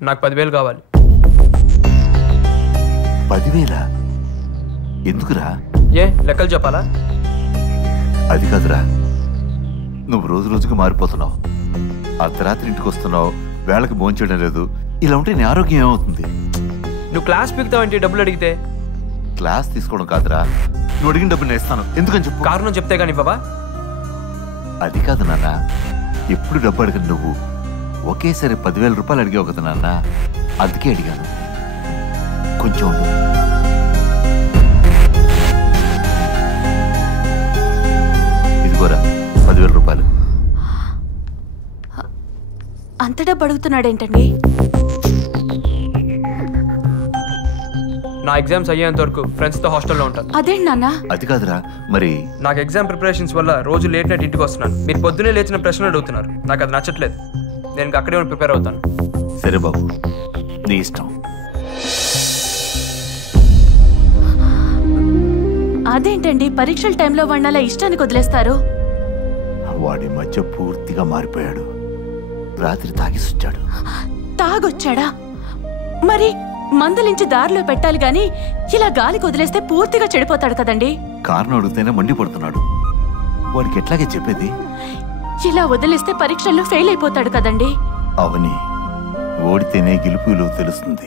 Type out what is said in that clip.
నాకు 10,000 కావాలి. 10,000? ఎందుకురా? లెక్కలు చెప్పాలా? అది కాదురా, నువ్వు రోజు రోజుకు మారిపోతున్నావు. అర్ధరాత్రి ఇంటికి వస్తున్నావు, వేళకి భోంచేయడం లేదు. ఇలా ఉంటే నీ ఆరోగ్యం ఏమవుతుంది? నువ్వు క్లాస్ పీకుతావంటే డబ్బులు అడిగితే? క్లాస్ తీసుకోవడం కాదురా, నువ్వు అడిగిన డబ్బులు నేను ఇస్తాను. ఎందుకని చెప్పు. కారణం చెప్తే కానీ బాబా. అది కాదు నాన్న, ఎప్పుడు డబ్బు అడిగను నువ్వు. ఒకేసారి 10,000 రూపాయలు అడిగావు కదా నాన్న, అందుకే అడిగాను. కొంచెం ఉండు. ఇదిగోరా 10,000 రూపాయలు. అంత డబ్బు అడుగుతున్నాడేంటండి? నా ఎగ్జామ్స్ అయ్యేంత వరకు ఫ్రెండ్స్తో హాస్టల్లో ఉంటాను. అదేంటి నాన్న? అది కాదురా, మరి నాకు ఎగ్జామ్ ప్రిపరేషన్స్ వల్ల రోజు లేట్ నైట్ ఇంటికి వస్తున్నాను. మీరు పొద్దునే లేచిన ప్రశ్నలు అడుగుతున్నారు, నాకు అది నచ్చట్లేదు. నేను అక్కడే ప్రిపేర్ అవుతాను. సరే బాబు, నీ ఇష్టం. అదేంటండి పరీక్షల టైంలో వాడిని ఇష్టానికి వదిలేస్తారు? వాడి మధ్య పూర్తిగా మారిపోయాడు. రాత్రి తాగిసొచ్చాడు. తాగొచ్చాడా? మరి మందులించి దారిలో పెట్టాలి గాని ఇలా గాలికి వదిలేస్తే పూర్తిగా చెడిపోతాడు కదండి. కారణం అడిగితేనే మండిపడుతున్నాడు. వాడికి ఎట్లాగే చెప్పేది? ఇలా వదిలేస్తే పరీక్షల్లో ఫెయిల్ అయిపోతాడు కదండి. అవని, ఓడితేనే గెలుపులో తెలుస్తుంది.